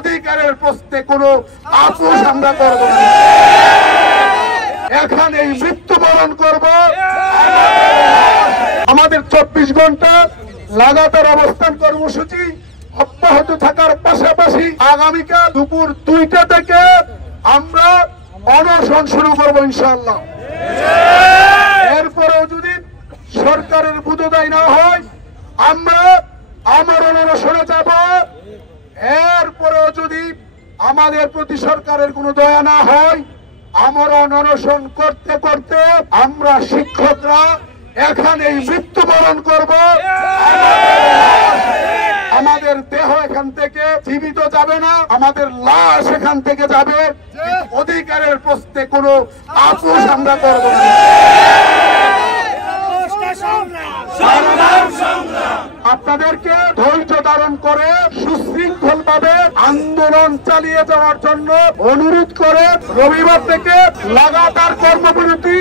অধিকারের প্রশ্নে কোনো আপোষ আমরা করব না। এখানেই মৃত্যুবরণ করব। আমাদের 24 ঘন্টা লাগাতার অবস্থান কর্মসূচি অব্যাহত থাকার পাশাপাশি আগামীকাল দুপুর 2টা থেকে আমরা অনশন শুরু করব ইনশাআল্লাহ। এরপরেও যদি সরকারের বুঝোদায় না হয় আমরা আমার অনশনে যাব। এরপরেও যদি আমাদের প্রতি সরকারের কোনো দয়া না হয় আমরা অনশন করতে করতে আমরা শিক্ষকরা এখানেই মৃত্যুবরণ করব। আমাদের দেহ এখান থেকে জীবিত যাবে না, আমাদের লাশ এখান থেকে যাবে। অধিকারের প্রশ্নে কোনো আপোষ আমরা করব না। আপনাদেরকে ধৈর্য ধারণ করে সুশৃঙ্খল ভাবে আন্দোলন চালিয়ে যাওয়ার জন্য অনুরোধ করে রবিবার থেকে লাগাতার কর্মবিরতি